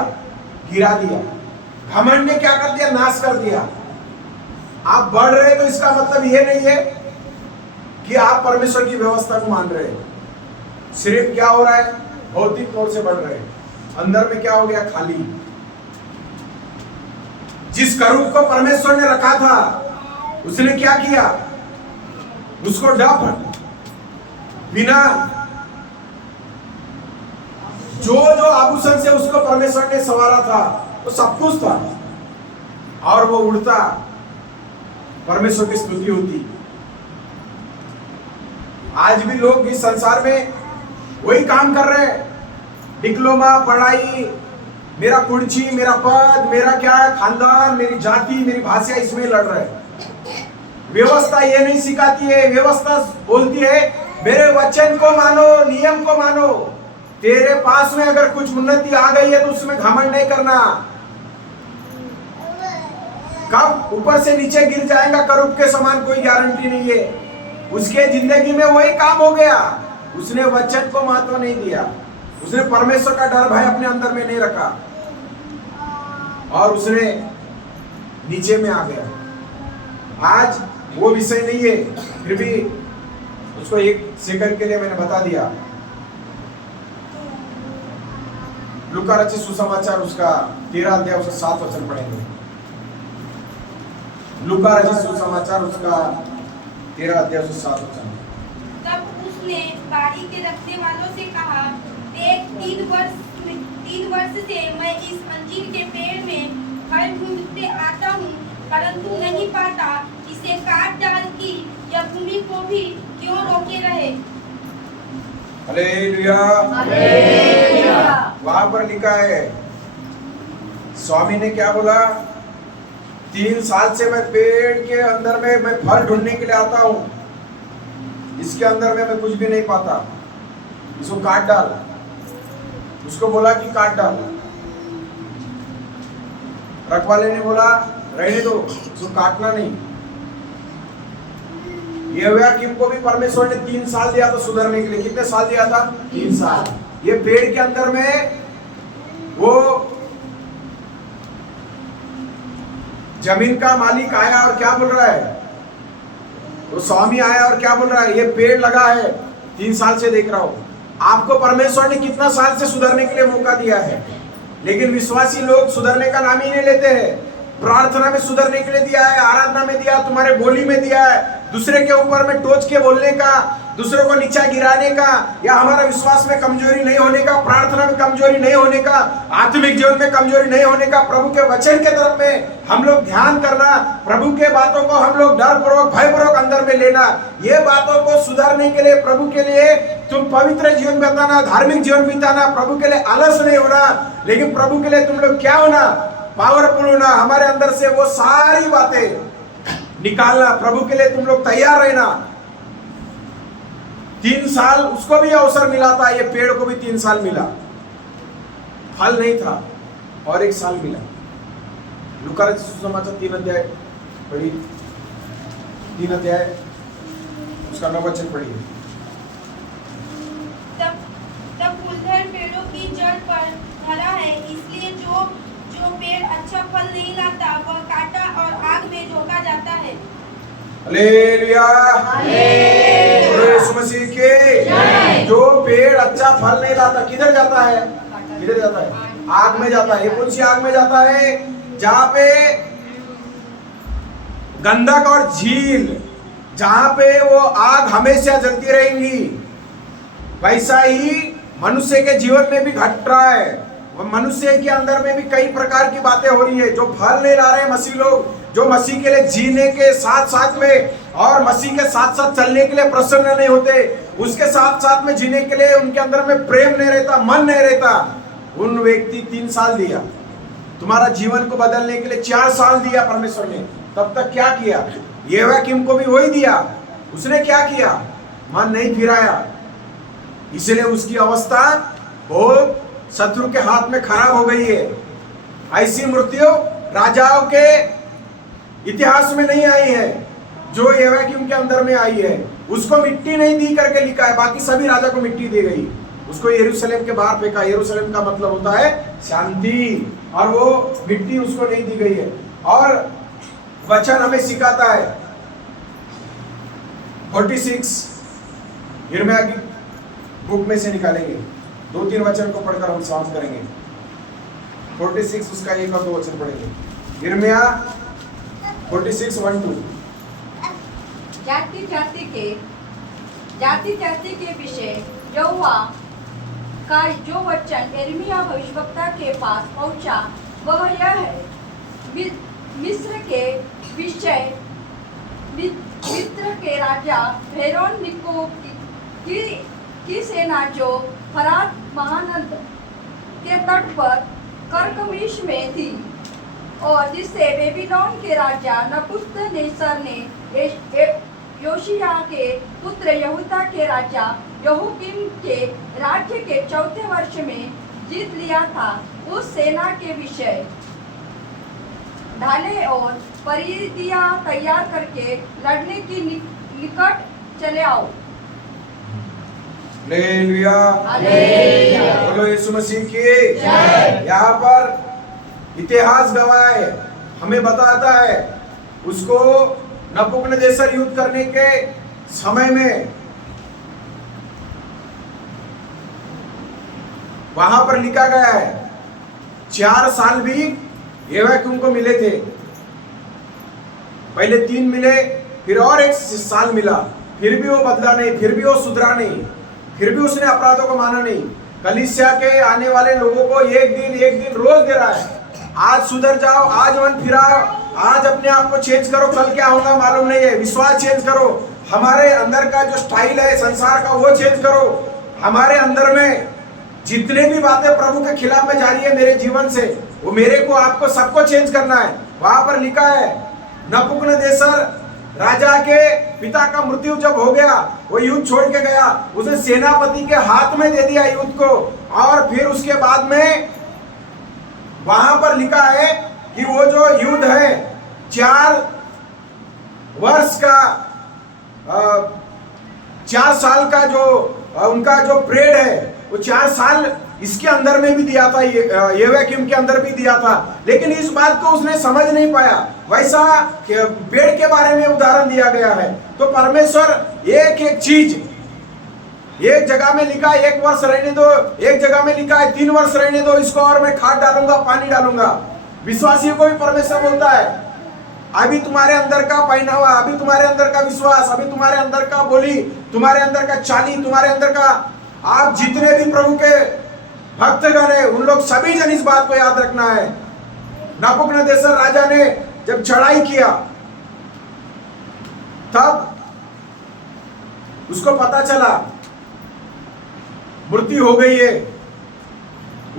गिरा दिया। घमंड ने क्या कर दिया? नाश कर दिया। आप बढ़ रहे तो इसका मतलब ये नहीं है कि आप परमेश्वर की व्यवस्था को मान रहे हैं। सिर्फ क्या हो रहा है? भौतिक तौर से बढ़ रहे हैं। अंदर में क्या हो गया? खाली। जिस करूब को परमेश्वर ने रखा था उसने क्या किया? उसको डप बिना जो आभूषण से उसको परमेश्वर ने संवारा था वो सब कुछ था, और वो उड़ता, परमेश्वर की स्तुति होती। आज भी लोग इस संसार में वही काम कर रहे हैं। डिप्लोमा पढ़ाई, मेरा कुर्सी, मेरा पद, मेरा क्या है, खानदान, मेरी जाति, मेरी भाषा, इसमें लड़ रहे हैं। व्यवस्था ये नहीं सिखाती है। व्यवस्था बोलती है मेरे वचन को मानो, नियम को मानो। तेरे पास में अगर कुछ उन्नति आ गई है तो उसमें घमंड नहीं करना। कब ऊपर से नीचे गिर जाएगा करूब के समान, कोई गारंटी नहीं है। उसके जिंदगी में वही काम हो गया, उसने वचन को महत्व नहीं दिया, उसने परमेश्वर का डर भय अपने अंदर में नहीं रखा, और उसने नीचे में आ गया। आज वो विषय नहीं है, फिर भी उसको एक सेकंड के लिए मैंने बता दिया। लूका रचित सुसमाचार उसका 13 अध्याय उसका 7 वचन पढ़ेंगे। लूका रचित सुसमाचार उसका 13 अध्याय उसका 7 वचन। तब उसने बाड़ी के रखने वालों से कहा, देख 3 वर्ष से मैं इस अंजीर के पेड़ में फल ढूंढते आता हूँ, परंतु नहीं पाता। इसे काट डाल कि यह भूमि को भी क्यों रोके रहे। हालेलुया। वहां पर लिखा है, स्वामी ने क्या बोला? 3 साल से मैं पेड़ के अंदर में मैं फल ढूंढने के लिए आता हूं, इसके अंदर में मैं कुछ भी नहीं पाता, इसको काट डाल। उसको बोला कि काट डाल। रखवाले ने बोला रहने दो, इसको काटना नहीं। यहोयाकीम को भी परमेश्वर ने 3 साल दिया था सुधरने के लिए। कितने साल दिया था? 3 साल। ये पेड़ के अंदर में वो जमीन का मालिक आया और क्या बोल रहा है? वो स्वामी आया और क्या बोल रहा है? ये पेड़ लगा है, 3 साल से देख रहा हूं। आपको परमेश्वर ने कितना साल से सुधरने के लिए मौका दिया है, लेकिन विश्वासी लोग सुधरने का नाम ही नहीं लेते हैं। प्रार्थना में सुधरने के लिए दिया है, आराधना में दिया, तुम्हारे बोली में दिया है, दूसरे के ऊपर में टोच के बोलने का, दूसरों को नीचा गिराने का, या हमारा विश्वास में कमजोरी नहीं होने का, प्रार्थना में कमजोरी नहीं होने का, आत्मिक जीवन में कमजोरी नहीं होने का, प्रभु के वचन के तरफ में हम लोग ध्यान करना, प्रभु के बातों को हम लोग डर पूर्वक भय पूर्वक अंदर में लेना। ये बातों को सुधारने के लिए, प्रभु के लिए तुम पवित्र जीवन बिताना, धार्मिक जीवन बिताना, प्रभु के लिए आलस नहीं होना, लेकिन प्रभु के लिए तुम लोग क्या होना? पावरफुल होना। हमारे अंदर से वो सारी बातें निकालना, प्रभु के लिए तुम लोग तैयार रहना। 3 साल उसको भी अवसर मिला था, ये पेड़ को भी 3 साल मिला, फल नहीं था, और 1 साल मिला। लूका रचित सुसमाचार 3 अध्याय पढ़िए, 3 अध्याय उसका 9 वचन पढ़िए। तब फूलधर पेड़ों की जड़ पर धरा है, इसलिए जो पेड़ अच्छा फल नहीं लाता वह काटा और आग में झोंका जाता है। हालेलुया। यीशु मसीह के जो पेड़ अच्छा फल नहीं लाता किधर जाता है? किधर जाता है? आग में जाता है। ये कौन सी आग में जाता है? जहां पे गंधक और झील, जहां पे वो आग हमेशा जलती रहेंगी। वैसा ही मनुष्य के जीवन में भी घट रहा है। मनुष्य के अंदर में भी कई प्रकार की बातें हो रही है। जो फल नहीं ला रहे मसीह लोग, जो मसीह के लिए जीने के साथ साथ में और मसीह के साथ साथ चलने के लिए प्रसन्न नहीं होते, उसके साथ साथ में जीने के लिए उनके अंदर में प्रेम नहीं रहता, मन नहीं रहता, उन व्यक्ति 3 साल दिया। तुम्हारा जीवन को बदलने के लिए 4 साल दिया परमेश्वर ने। तब तक क्या किया? यहोयाकीम को भी वही दिया। उसने क्या किया? मन नहीं फिराया, इसलिए उसकी अवस्था बहुत शत्रु के हाथ में खराब हो गई है। ऐसी मृत्यु राजाओं के इतिहास में नहीं आई है जो यहोयाकीम के अंदर में आई है। उसको मिट्टी नहीं दी करके लिखा है, बाकी सभी राजा को मिट्टी दी गई। उसको यरूशलेम के बाहर फेंका। यरूशलेम का मतलब होता है शांति, और वो मिट्टी उसको नहीं दी गई है। और वचन हमें सिखाता है 46 यिर्मयाह की बुक में से निकालेंगे, 2-3 वचन को पढ़कर हम समाप्त करेंगे। 46 उसका 1 और 2 वचन पढ़ेंगे। यिर्मयाह 46 1-2। जाति जाति के विषय यहोवा का जो वचन यिर्मयाह भविष्यवक्ता के पास पहुंचा वह यह है, मिस्र के विषय मिस्र के राजा फेरोन निको की सेना जो फरात महानद के तट पर करकमिश में थी और जिससे बेबीलोन के राजा नबूकदनेस्सर ने योशिया के पुत्र यहूदा के राजा यहोयाकीम के राज्य के 4थे वर्ष में जीत लिया था, उस सेना के विषय ढाले और परिधियां तैयार करके लड़ने की निकट चले आओ। Hallelujah, hallelujah. बोलो यीशु मसीह की जय। यहाँ पर इतिहास गवाह है, हमें बताता है उसको नबूकदनेस्सर युद्ध करने के समय में वहां पर लिखा गया है 4 साल भी यहोयाकीम को मिले थे। पहले 3 मिले, फिर और 1 साल मिला, फिर भी वो बदला नहीं, फिर भी वो सुधरा नहीं, फिर भी उसने अपराधों को माना नहीं। कलीसिया के आने वाले लोगों को एक दिन रोज दे रहा है, आज सुधर जाओ, आज मन फिराओ, आज अपने आप को चेंज करो, कल क्या होगा मालूम नहीं है। विश्वास चेंज करो, हमारे अंदर का जो स्टाइल है संसार का वो चेंज करो। हमारे अंदर में जितने भी बातें प्रभु के खिलाफ में जा रही है मेरे जीवन से, वो मेरे को आपको सबको चेंज करना है। वहां पर लिखा है नबूकदनेस्सर राजा के पिता का मृत्यु जब हो गया, वो युद्ध छोड़ के गया, उसने सेनापति के हाथ में दे दिया युद्ध को। और फिर उसके बाद में वहां पर लिखा है कि वो जो युद्ध है 4 वर्ष का 4 साल का जो उनका जो पीरियड है वो 4 साल इसके अंदर में भी दिया था, यहोयाकीम के अंदर भी दिया था, लेकिन इस बात को उसने समझ नहीं पाया। वैसा पेड़ के बारे में उदाहरण दिया गया है। तो परमेश्वर एक चीज, एक जगह में लिखा है 1 वर्ष रहने दो, एक जगह में लिखा है 3 वर्ष रहने दो इसको, और मैं खाद डालूंगा, पानी डालूंगा। विश्वासियों को भी परमेश्वर बोलता है अभी तुम्हारे अंदर का पहनावा, अभी तुम्हारे अंदर का विश्वास, अभी तुम्हारे अंदर का बोली, तुम्हारे अंदर का चाली, तुम्हारे अंदर का, आप जितने भी प्रभु के भक्तगण है उन लोग सभी जन इस बात को याद रखना है। नबूकदनेस्सर राजा ने जब चढ़ाई किया तब उसको पता चला मृत्यु हो गई है।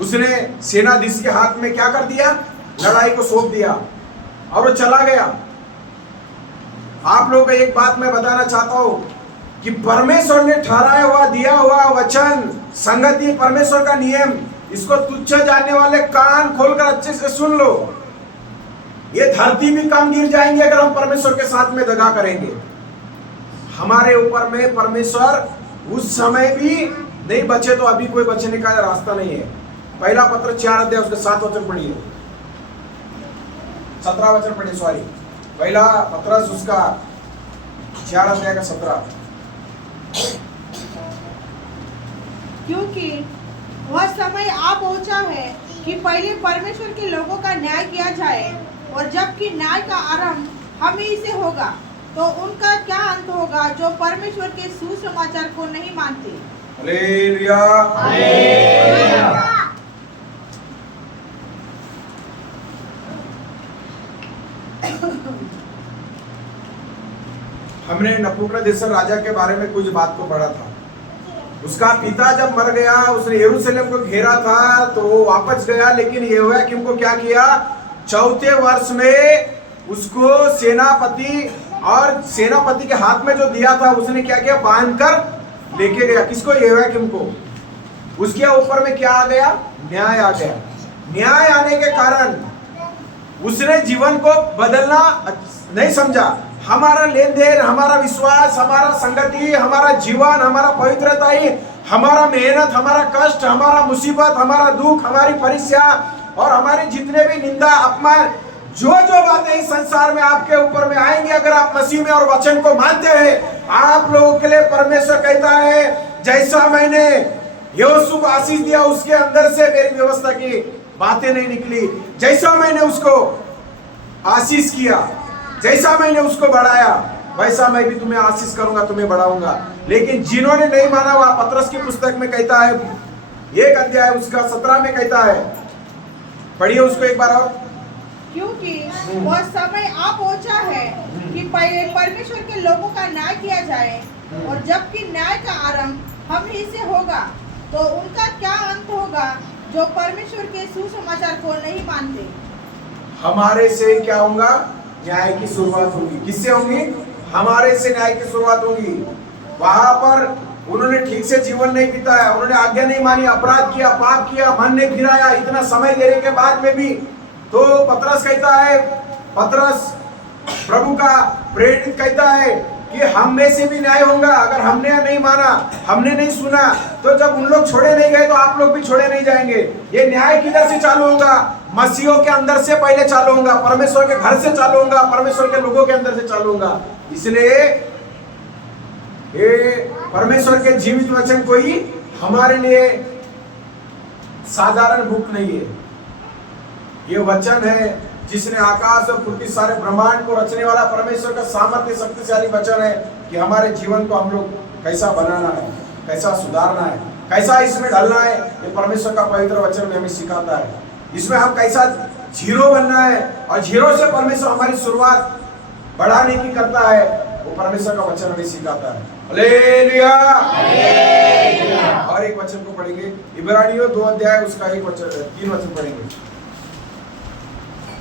उसने सेनाधीश के हाथ में क्या कर दिया, लड़ाई को सौंप दिया और वो चला गया। आप लोगों को एक बात मैं बताना चाहता हूं कि परमेश्वर ने ठहराया हुआ दिया हुआ वचन, संगति, परमेश्वर का नियम, इसको तुच्छ जानने वाले कान खोलकर अच्छे से सुन लो। ये धरती भी कम गिर जाएंगे अगर हम परमेश्वर के साथ में दगा करेंगे। हमारे ऊपर में परमेश्वर उस समय भी नहीं बचे तो अभी कोई बचने का रास्ता नहीं है। पहला पत्र 4 अध्याय उसके 7 वचन पढ़िए, 17 वचन पढ़िए, सॉरी, पहला पत्र उसका 4 अध्याय का 17। क्योंकि वह समय आ पहुंचा है कि पहले परमेश्वर के लोगों का न्याय किया जाए, और जबकि न्याय का आरंभ हम ही से होगा तो उनका क्या अंत होगा जो परमेश्वर के सुसमाचार को नहीं मानते। हालेलुया, हमने नबूकदनेस्सर राजा के बारे में कुछ बात को पढ़ा था। उसका पिता जब मर गया, उसने यरूशलेम को घेरा था तो वो वापस गया, लेकिन यहोयाकीम को क्या किया, 4थे वर्ष में उसको सेनापति और सेनापति के हाथ में जो दिया था उसने क्या किया, बांध कर लेके गया। किसको, यहोयाकीम को। उसके ऊपर में क्या आ गया, न्याय आ गया। न्याय आने के कारण उसने जीवन को बदलना नहीं समझा। हमारा लेन देन, हमारा विश्वास, हमारा संगति, हमारा जीवन, हमारा पवित्रता ही, हमारा मेहनत, हमारा कष्ट, हमारा मुसीबत, हमारा दुख, हमारी परीक्षा और हमारे जितने भी निंदा, अपमान, जो बातें इस संसार में आपके ऊपर में आएंगी, अगर आप मसीह में और वचन को मानते हैं, आप लोगों के लिए परमेश्वर कहता है जैसा मैंने यहोशू को आशीष दिया उसके अंदर से मेरी व्यवस्था की, बातें नहीं निकली। जैसा मैंने उसको आशीष किया, जैसा मैंने उसको बढ़ाया, वैसा मैं भी तुम्हें आशीष करूंगा, तुम्हें बढ़ाऊंगा। लेकिन जिन्होंने नहीं माना, वह पतरस की पुस्तक में कहता है, 1 अध्याय उसका 17 में कहता है, पढ़िए उसको एक बार और। क्योंकि वह समय आ पहुंचा है कि पहले परमेश्वर के लोगों का न्याय किया जाए, और जबकि न्याय का आरंभ हम ही से होगा, तो उनका क्या अंत होगा जो परमेश्वर के सुसमाचार को नहीं मानते। हमारे से क्या होगा? न्याय की शुरुआत होगी। किससे होगी? हमारे से न्याय की शुरुआत होगी। वहां पर उन्होंने ठीक से जीवन नहीं बिताया, उन्होंने आज्ञा नहीं मानी, अपराध किया, पाप किया, मन ने फिराया, इतना समय देने के बाद में भी। तो पतरस कहता है, पतरस प्रभु का प्रेरित कहता है कि हम में से भी न्याय होगा। अगर हमने नहीं माना, हमने नहीं सुना, तो जब उन लोग छोड़े नहीं गए तो आप लोग भी छोड़े नहीं जाएंगे। ये न्याय किधर से चालू होगा? मसीहों के अंदर से पहले चालू होगा, परमेश्वर के घर से चालू होगा, परमेश्वर के लोगों के अंदर से चालू होगा। इसलिए ये परमेश्वर के जीवित वचन कोई हमारे लिए साधारण बुक नहीं है। ये वचन है जिसने आकाश और पृथ्वी सारे ब्रह्मांड को रचने वाला परमेश्वर का सामर्थ्य शक्तिशाली वचन है कि हमारे जीवन को हम लोग कैसा बनाना है, कैसा सुधारना है, कैसा इसमें ढलना है। ये परमेश्वर का पवित्र वचन में हमें सिखाता है। इसमें हम कैसा जीरो बनना है, और जीरो से परमेश्वर हमारी शुरुआत बढ़ाने की करता है, वो परमेश्वर का वचन हमें सिखाता है। हालेलुया। और एक वचन को पढ़ेंगे, इब्रानियों 2 अध्याय उसका 3 वचन पढ़ेंगे।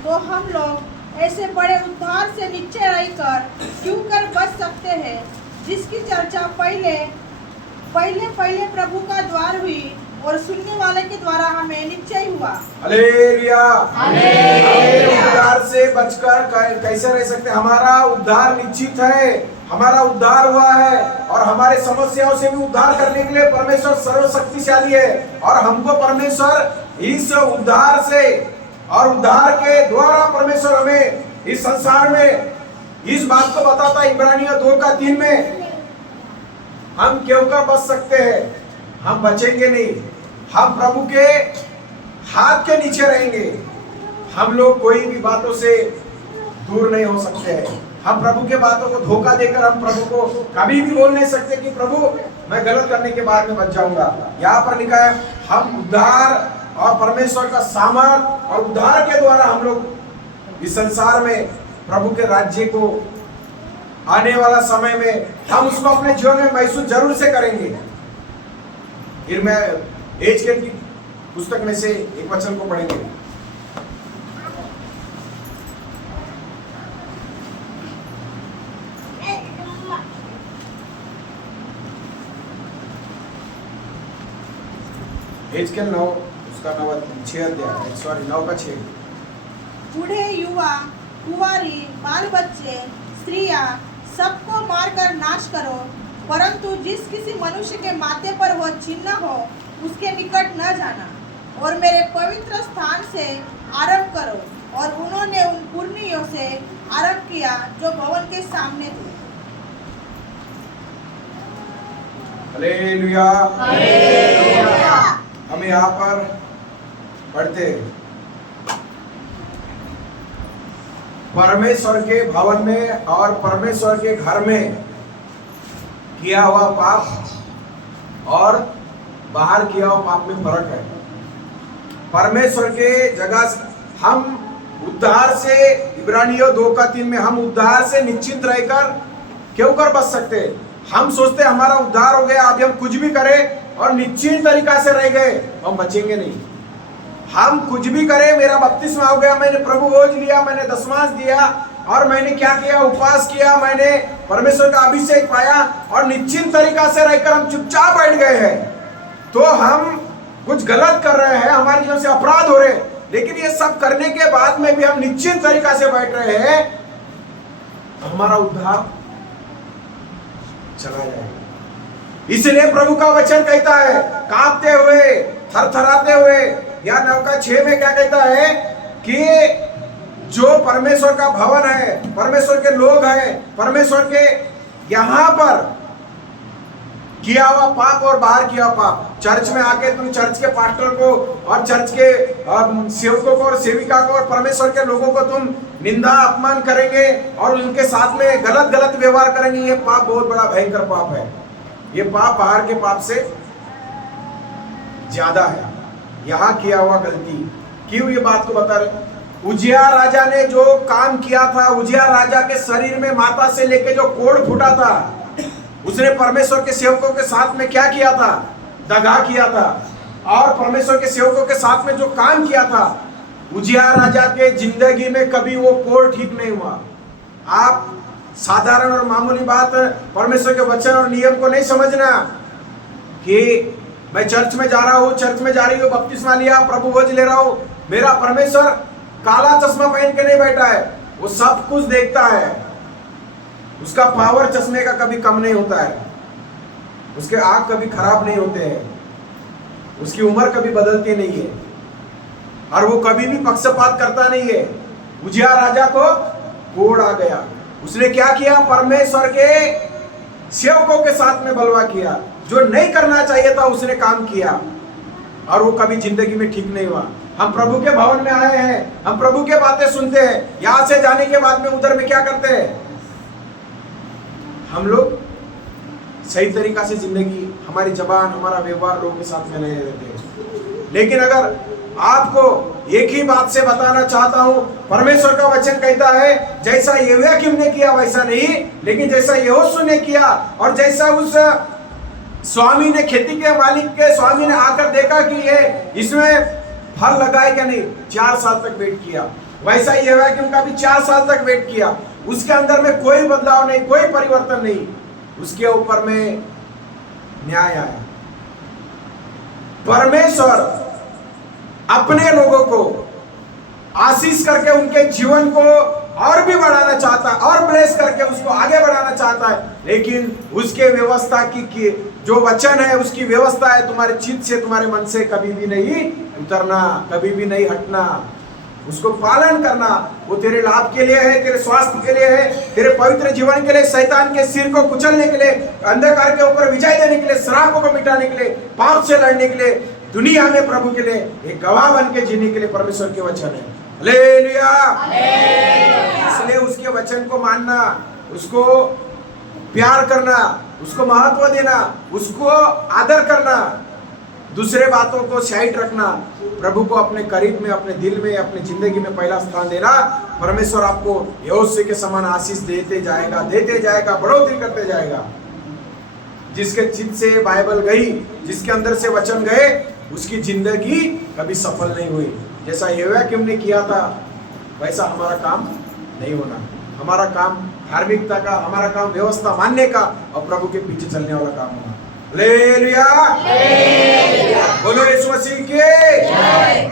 तो हम लोग ऐसे बड़े उद्धार से निश्चय रहकर क्यों कर बच सकते हैं, जिसकी चर्चा पहले प्रभु का द्वार हुई और सुनने वाले के द्वारा हमें निश्चय हुआ। हालेलुया। उद्धार से बचकर कैसे रह सकते? हमारा उद्धार निश्चित है, हमारा उद्धार हुआ है, और हमारे समस्याओं से भी उद्धार करने के लिए परमेश्वर सर्वशक्तिशाली है। और हमको परमेश्वर इस उद्धार से और उद्धार के द्वारा परमेश्वर हमें इस संसार में इस बात को बताता है, इब्रानियों 2:3 में, हम क्यों का बच सकते हैं? हम बचेंगे नहीं, हम प्रभु के हाथ के नीचे रहेंगे। हम लोग कोई भी बातों से दूर नहीं हो सकते हैं। हम प्रभु के बातों को धोखा देकर हम प्रभु को कभी भी बोल नहीं सकते कि प्रभु मैं गलत करने के बाद में बच जाऊंगा। यहाँ पर लिखा है, हम उद्धार और परमेश्वर का सामर्थ और उद्धार के द्वारा हम लोग इस संसार में प्रभु के राज्य को आने वाला समय में हम उसको अपने जीवन में महसूस जरूर से करेंगे। फिर मैं एजकेल की पुस्तक में से एक वचन को पढ़ेंगे। एजकेल 9 उसका 6 अध्याय, सॉरी 9:6। बूढ़े, युवा, कुंवारी, बाल बच्चे, स्त्रियां सबको मारकर नाश करो, परंतु जिस किसी मनुष्य के माथे पर वह चिन्ह हो उसके निकट न जाना, और मेरे पवित्र स्थान से आरंभ करो। और उन्होंने उन पुरनियों से आरंभ किया जो भवन के सामने थे। हालेलुया। हम यहाँ पर पढ़ते हैं, परमेश्वर के भवन में और परमेश्वर के घर में किया हुआ पाप और बाहर किया हुआ पाप में फर्क है। परमेश्वर के जगह से हम उद्धार से, इब्रानियों 2:3 में, हम उद्धार से निश्चिंत रहकर क्यों कर बच सकते? हम सोचते हमारा उद्धार हो गया, अभी हम कुछ भी करें और निश्चिंत तरीका से रह गए, हम बचेंगे नहीं। हम कुछ भी करें, मेरा बपतिस्मा हो गया, मैंने प्रभु भोज लिया, मैंने दशमांश दिया, और मैंने क्या किया? उपवास किया, मैंने परमेश्वर का अभिषेक पाया, और निश्चिंत तरीका से रहकर हम चुपचाप बैठ गए हैं, तो हम कुछ गलत कर रहे हैं, हमारे जीवन से अपराध हो रहे हैं। लेकिन ये सब करने के बाद में भी हम निश्चिंत तरीका से बैठ रहे हैं, तो हमारा उद्धार चला जाएगा। इसलिए प्रभु का वचन कहता है, कांपते हुए, थरथराते हुए, या 9:6 में क्या कहता है कि जो परमेश्वर का भवन है, परमेश्वर के लोग हैं, परमेश्वर के यहाँ पर किया हुआ पाप और बाहर किया हुआ पाप। चर्च में आके तुम चर्च के पास्टर को और चर्च के सेवकों को और सेविका को और परमेश्वर के लोगों को तुम निंदा अपमान करेंगे और उनके साथ में गलत गलत व्यवहार करेंगे। ये पाप बहुत बड़ा भयंकर पाप है। ये पाप बाहर के पाप से ज्यादा है। यहाँ किया हुआ गलती, क्यों ये बात को बता रहे? उजिया राजा ने जो काम किया था, उजिया राजा के शरीर में माता से लेके जो कोढ़ फूटा था, उसने परमेश्वर के सेवकों के साथ में क्या किया था? दगा किया था। और परमेश्वर के सेवकों के साथ में जो काम किया था, उजिया राजा के जिंदगी में कभी वो कोढ़ ठीक नहीं हुआ। आप साधारण और मामूली बात परमेश्वर के वचन और नियम को नहीं समझना कि मैं चर्च में जा रहा हूँ, चर्च में जा रही हूँ, बपतिस्मा लिया, प्रभु भोज ले रहा हूँ, मेरा परमेश्वर काला चश्मा पहन के नहीं बैठा है, वो सब कुछ देखता है। उसका पावर चश्मे का कभी कम नहीं होता है, उसके आंख कभी खराब नहीं होते हैं, उसकी उम्र कभी बदलती नहीं है और वो कभी भी पक्षपात करता नहीं है। उजिया राजा को कोढ़ आ गया। उसने क्या किया? परमेश्वर के सेवकों के साथ में बलवा किया, जो नहीं करना चाहिए था उसने काम किया और वो कभी जिंदगी में ठीक नहीं हुआ। हम प्रभु के भवन में आए हैं, हम प्रभु के बातें सुनते हैं, यहां से जाने के बाद में उधर में क्या करते हैं? हम लोग सही तरीका से जिंदगी, हमारी जबान, हमारा व्यवहार लोगों के साथ में नहीं रहते। लेकिन अगर आपको एक ही बात से बताना चाहता हूं, परमेश्वर का वचन कहता है जैसा यहोयाकीम ने किया वैसा नहीं, लेकिन जैसा यहोशू ने किया और जैसा उस स्वामी ने, खेती के मालिक के स्वामी ने आकर देखा कि ये इसमें फल लगाए क्या नहीं, 4 साल तक वेट किया, वैसा यहोयाकीम का भी 4 साल तक वेट किया। उसके अंदर में कोई बदलाव नहीं, कोई परिवर्तन नहीं, उसके ऊपर में न्याय आया। परमेश्वर अपने लोगों को आशीष करके उनके जीवन को और भी बढ़ाना चाहता है और ब्लेस करके उसको आगे बढ़ाना चाहता है, लेकिन उसके व्यवस्था की जो वचन है, उसकी व्यवस्था है तुम्हारे चित्त से, तुम्हारे मन से कभी भी नहीं उतरना, कभी भी नहीं हटना, उसको पालन करना। वो तेरे लाभ के लिए है, तेरे स्वास्थ्य के लिए है, तेरे पवित्र जीवन के लिए, शैतान के सिर को कुचलने के लिए, अंधकार के ऊपर विजय देने के लिए, श्राप को मिटाने के लिए, पाप से लड़ने के लिए, दुनिया में प्रभु के लिए एक गवाह बन के जीने के लिए परमेश्वर के वचन है। हालेलुया। इसलिए उसके वचन को मानना, उसको प्यार करना, उसको महत्व देना, उसको आदर करना, दूसरे बातों को साइड रखना, प्रभु को अपने करीब में, अपने दिल में, अपने जिंदगी में पहला स्थान देना। परमेश्वर आपको यहोशू के समान आशीष देते जाएगा, बढ़ोतरी करते जाएगा। जिसके चित्त से बाइबल गई, जिसके अंदर से वचन गए, उसकी जिंदगी कभी सफल नहीं हुई। जैसा यहोयाकीम ने किया था वैसा हमारा काम नहीं होना। हमारा काम धार्मिकता का, हमारा काम व्यवस्था मानने का और प्रभु के पीछे चलने वाला काम होना। हालेलुया। बोलो यीशु मसीह की जय।